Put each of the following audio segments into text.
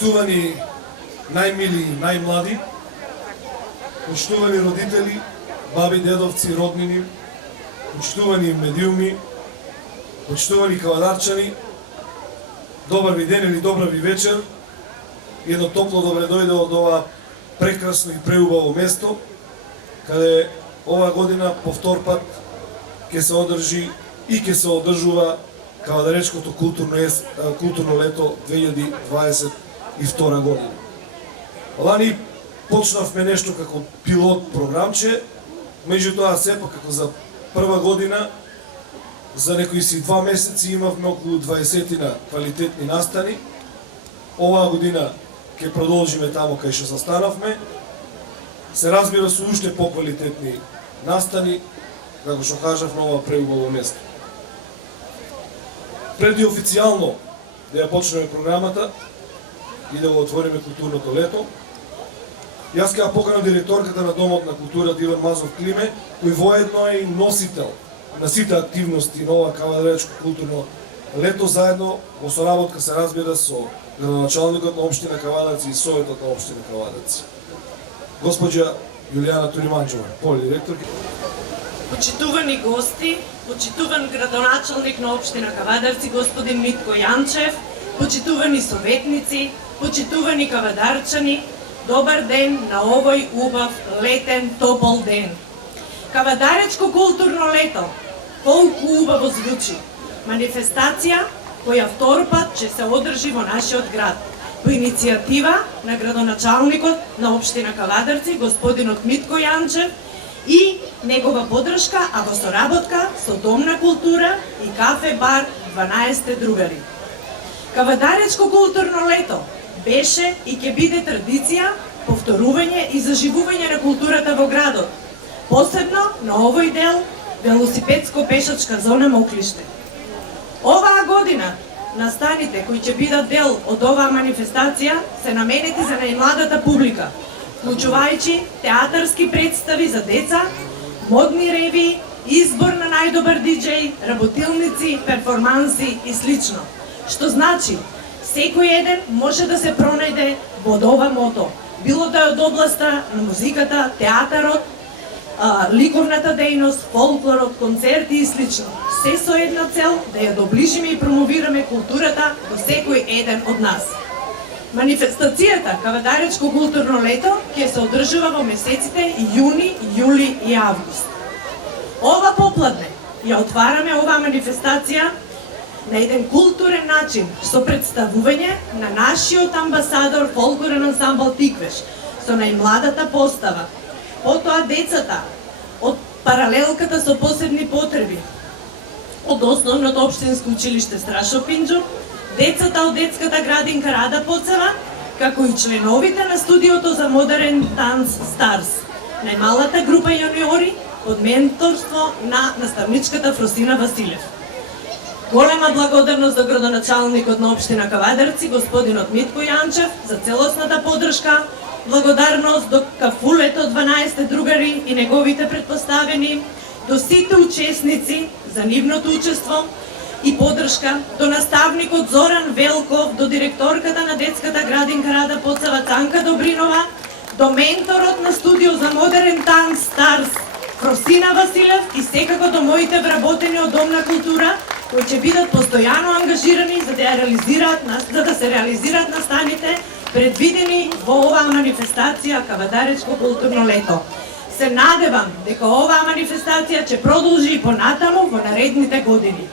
Почитувани најмили и најмлади, почитувани родители, баби, дедовци, роднини, почитувани медиуми, почитувани кавадарчани, добар ви ден или добра ви вечер. Едно топло добре дојде од ова прекрасно и преубаво место, каде оваа година по втор пат ќе се одржи и ќе се одржува Кавадаречкото културно лето 2022 година. Лани почнавме нешто како пилот програмче, меѓутоа сепак како за прва година, за некои си 2 месеци имавме околу 20 квалитетни настани. Оваа година ќе продолжиме таму кај што застанавме. Се разбира со уште поквалитетни настани, како што кажав, на ова преубаво место. Преди официјално да ја почнеме програмата и да го отвориме културното лето, јас ќе ја поканам директорката на Домот на културата Иван Мазов Климе, кој воедно е и носител на сите активности на ова Кавадаречко културно лето, заедно во соработка, се разбира, со градоначалникот на општина Кавадарци и Советот на општина Кавадарци. Госпоđа Јулијана Туриманџова, полидиректорка. Почитувани гости, почитуван градоначалник на општина Кавадарци господин Митко Јанчев, почитувани советници, почитувани кавадарчани, добар ден на овој убав летен топол ден. Кавадаречко културно лето, колку убаво звучи. Манифестација која втор пат ќе се одржи во нашиот град. По иницијатива на градоначалникот на општина Кавадарци, господинот Митко Јанчев, и негова подршка, а во соработка со Дом на култура и кафе-бар 12 другари. Кавадаречко културно лето беше и ќе биде традиција, повторување и заживување на културата во градот, посебно на овој дел велосипедско-пешачка зона Моклиште. Оваа година настаните кои ќе бидат дел од оваа манифестација се наменети за најмладата публика, вклучувајќи театарски представи за деца, модни ревии, избор на најдобар диџеј, работилници, перформанси и слично. Што значи, секој еден може да се пронајде во ова мото, било да е од областа на музиката, театарот, ликовната дејност, фолклорот, концерти и слично. Се со една цел да ја доближиме и промовираме културата до секој еден од нас. Манифестацијата Кавадаречко културно лето ќе се одржува во месеците јуни, јули и август. Ова попладне ја отвараме оваа манифестација на еден културен начин со представување на нашиот амбасадор фолклорен ансамбл Тиквеш со најмладата постава. Потоа децата од паралелката со посебни потреби од основното општинско училиште Страшо Пинџур, децата од детската градинка Рада Поцева, како и членовите на студиото за модерен танц Старс, најмалата група јуниори под менторство на наставничката Фросина Василев. Голема благодарност до градоначалникот на општина Кавадарци, господинот Митко Јанчев, за целосната поддршка, благодарност до кафулето 12 другари и неговите предпоставени, до сите учесници за нивното учество и поддршка, до наставникот Зоран Велков, до директорката на детската градинка Рада Поцева Цанка Добринова, до менторот на студио за модерен танц Старс Фросина Василев и секако до моите вработени од Дом на култура, кои ќе бидат постојано ангажирани за да се реализират настаните предвидени во оваа манифестација Кавадаречко културно лето. Се надевам дека оваа манифестација ќе продолжи и понатаму во наредните години.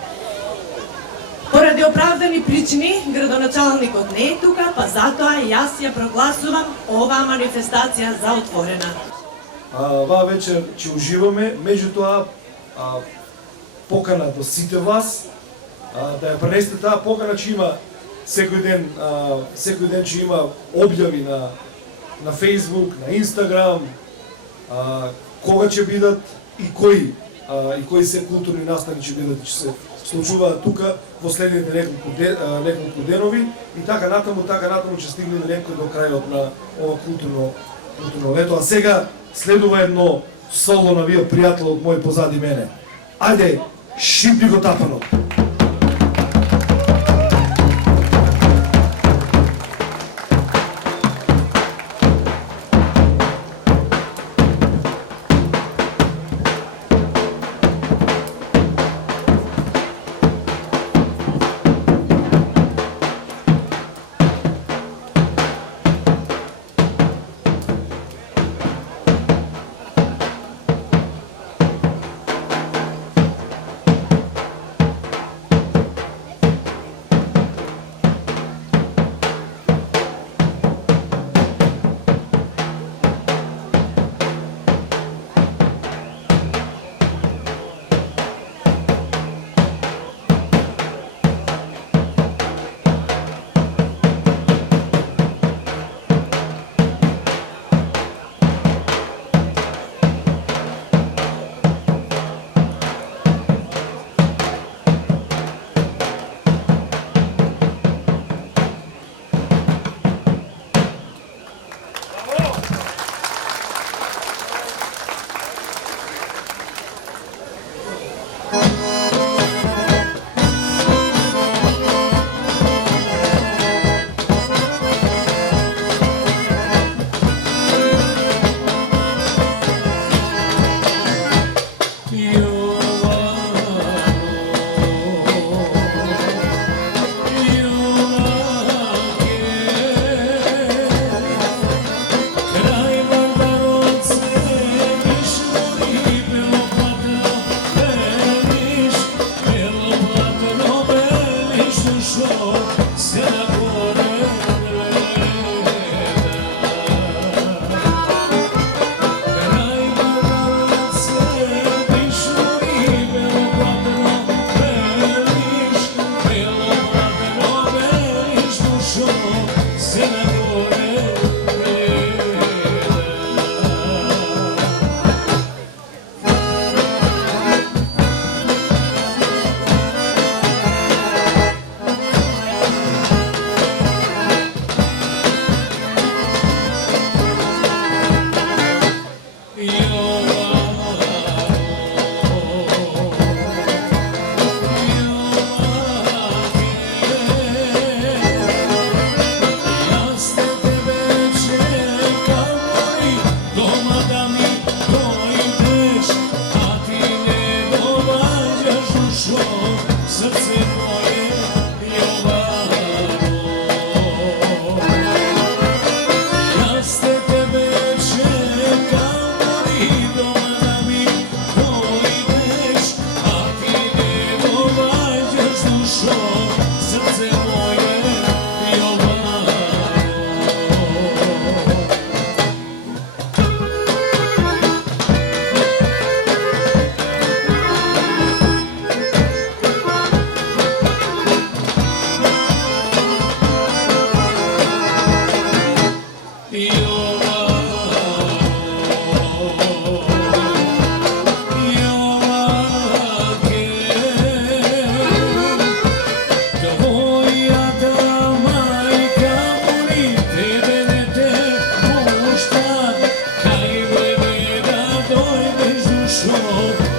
Поради оправдани причини, градоначалникот не е тука, па затоа јас ја прогласувам оваа манифестација за отворена. Ваа вечер ќе уживаме, меѓутоа покана до сите вас да ја пренесете таа покана, че има секој ден ќе има објави на Facebook, на Instagram, кога ќе бидат и кои се културни настани ќе бидат, ќе се случуваат тука во следните неколку денови и така натаму ќе стигне некој до крајот на ова културно лето. А сега следува едно соло навија пријател од мој позади мене. Ајде, шипни го тапанот.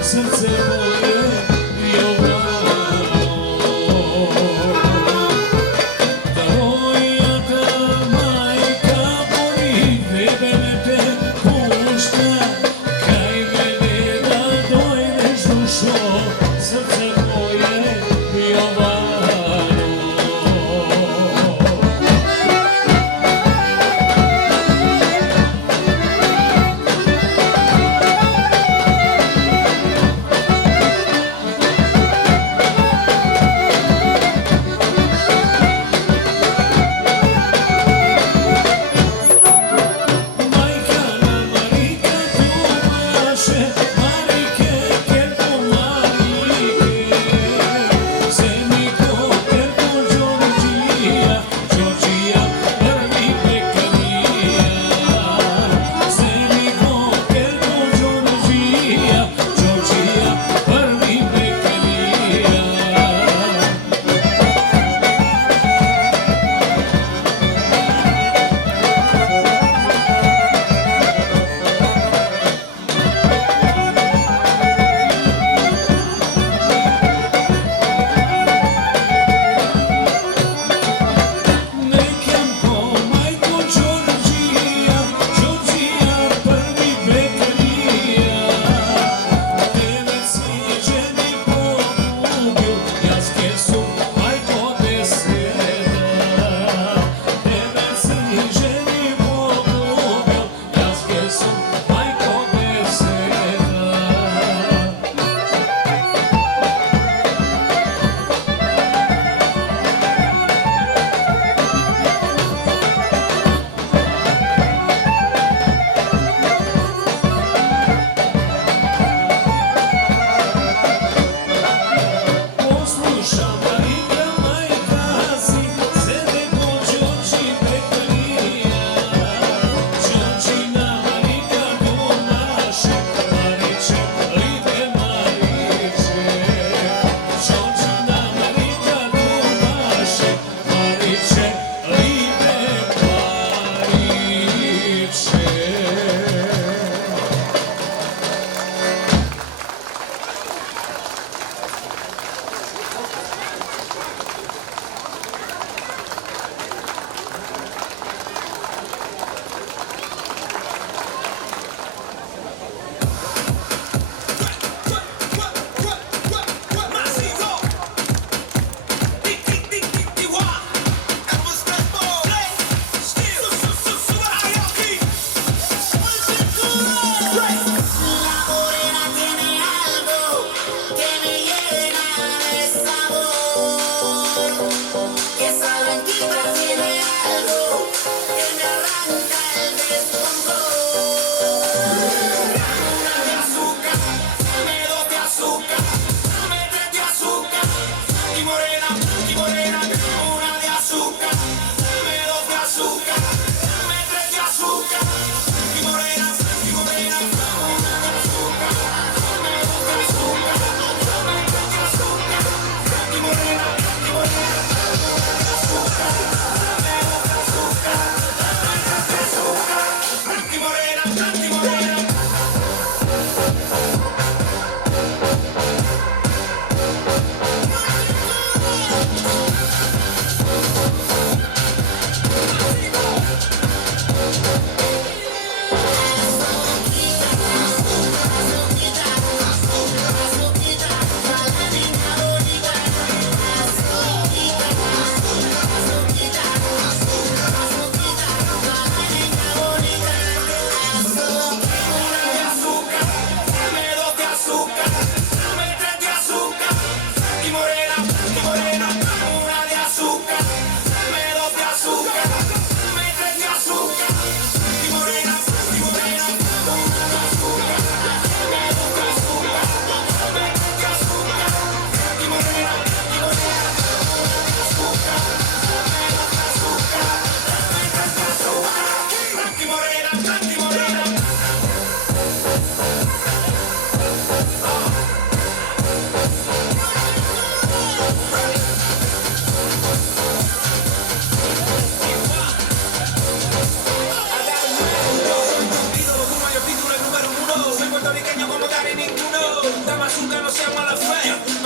Srce moje Jovano, tvoja ta majka mori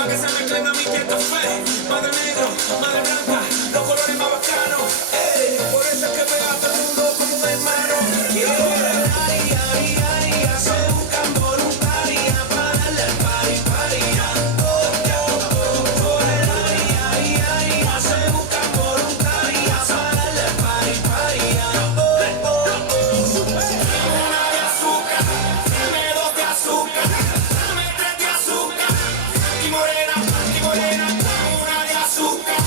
pa' que se mezclen a mi café. Madre negro, madre blanca, los colores más bacanos. Por eso es que veo a todo el mundo como un hermano. Se buscan voluntarias para darle al party, party. Se buscan voluntarias para darle al party, party. Una de azúcar, dame dos de azúcar, dame tres de azúcar. Y morena, una de azúcar,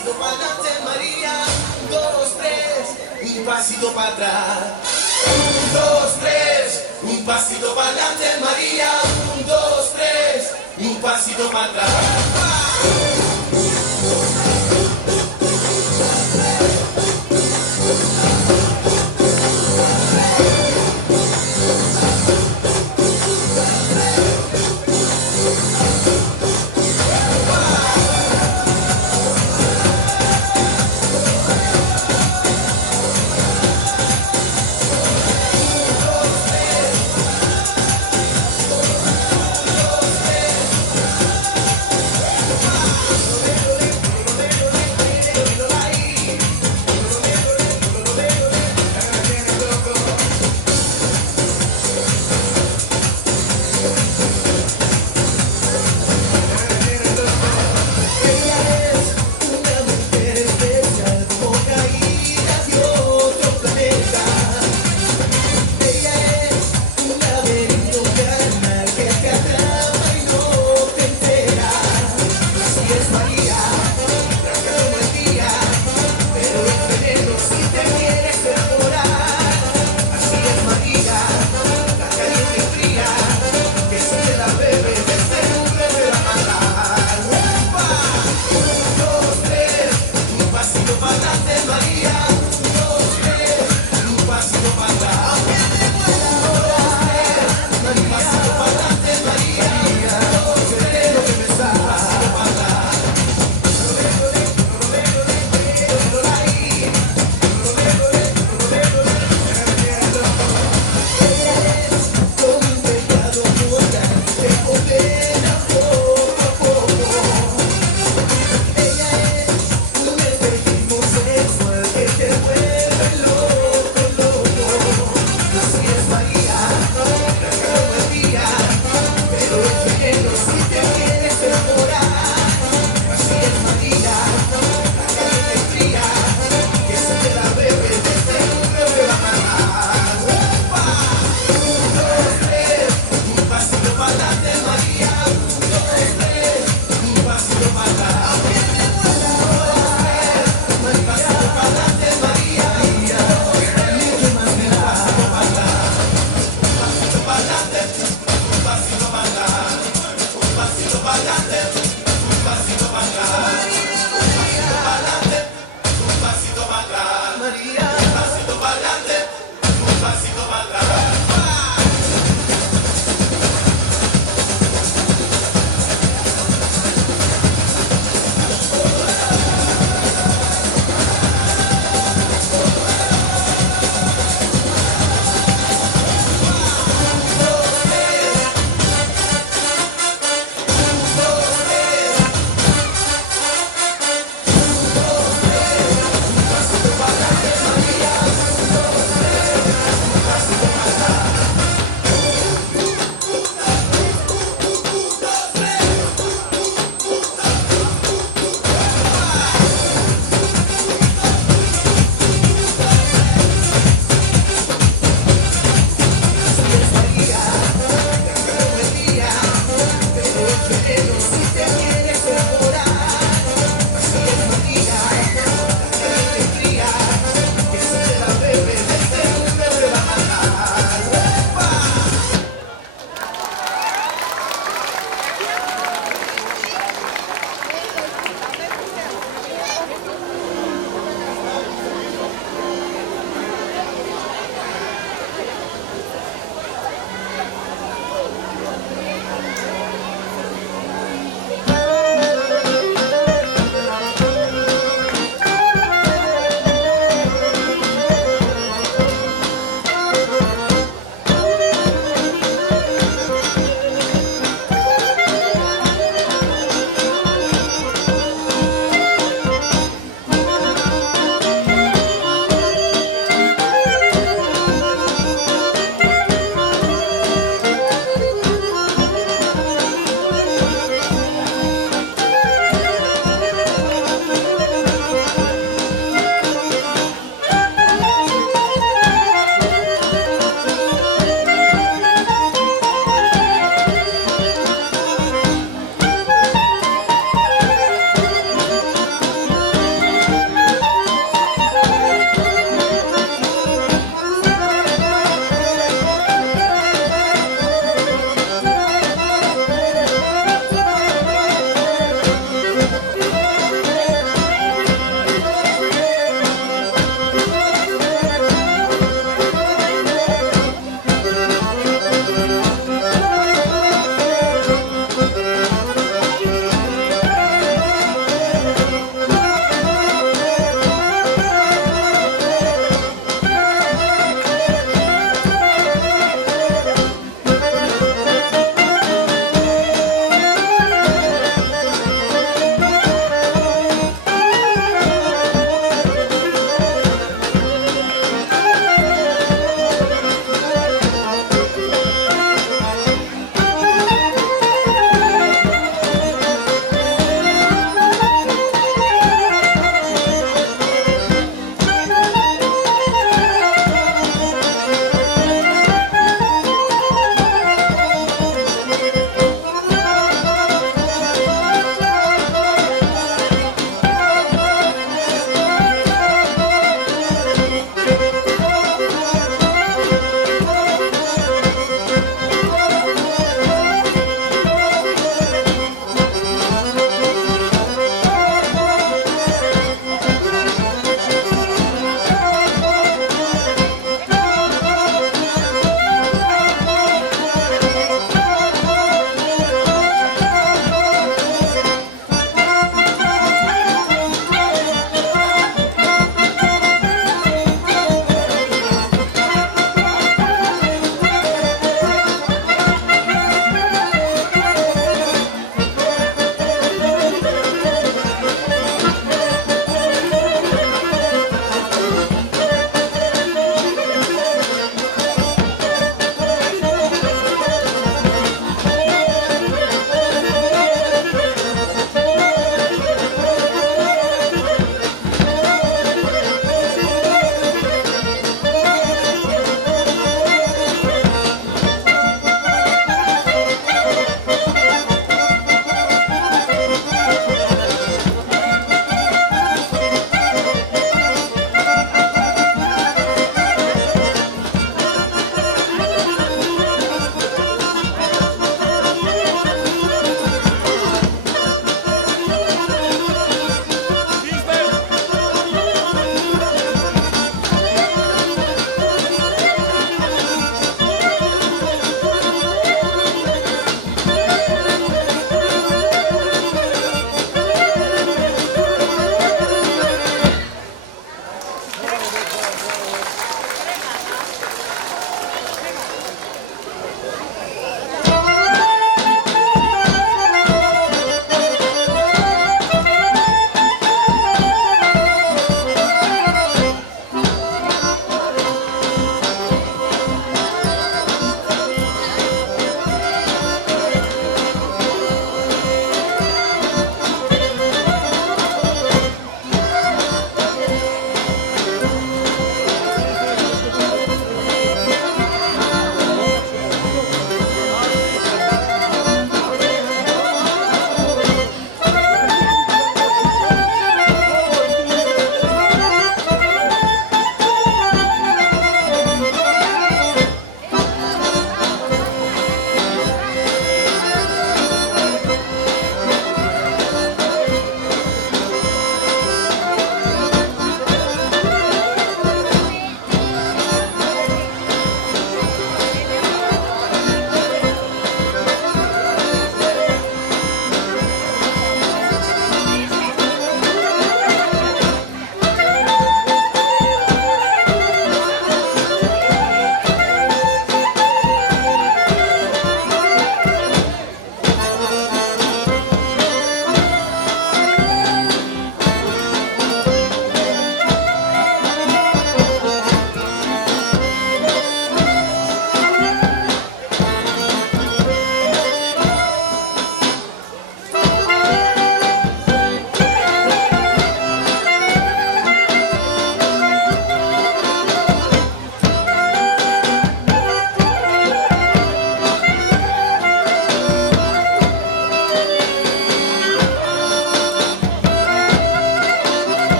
pasito para adelante, María. 1, 2, 3, un pasito para atrás. 1, 2, 3, un pasito para adelante, María. 1, 2, 3, un pasito para atrás.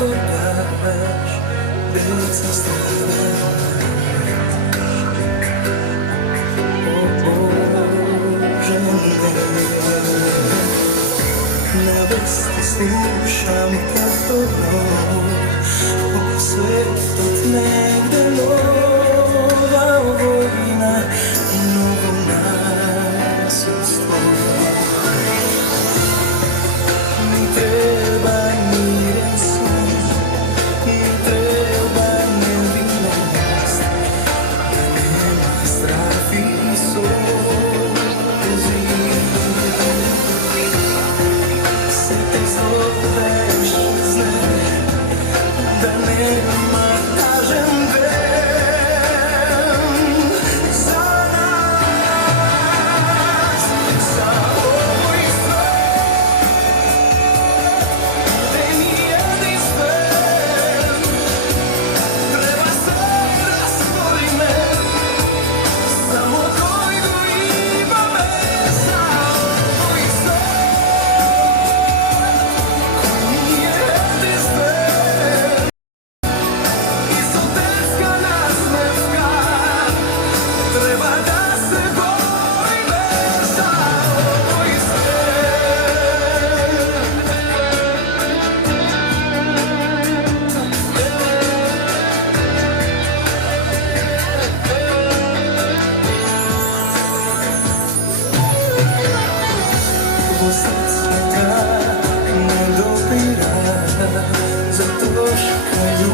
acordás, pensas na vez te slušam potpuno, u svetu negde nova vojna i novo nasilstvo. Mi treba miren san, mi treba nevinost, da nema strah i solzi. Se te zoveš, znaj, da nema, kažem, za nas, za ovoj svet, gde mi jedinstven, treba se rastvori me, samo dvojno ima me, za ovoj svet, koji mi jedinstven, izotetska nasmevka, treba da se borime za ovoj svet. Posad sveta ne dopira, zato škaju